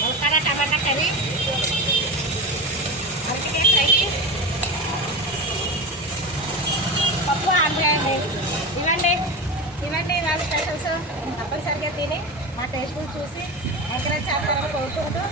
ములక్కాడ టమాటా కర్రీ, అరటికాయ ఫ్రై, పప్పు ఆంధ్రా అండి. ఇవన్నీ వాళ్ళ స్పెషల్స్. తప్పనిసరిగా తిని మా టేస్ట్ చూసి ఎంకరేజ్ చేస్తారని కోరుకుంటూ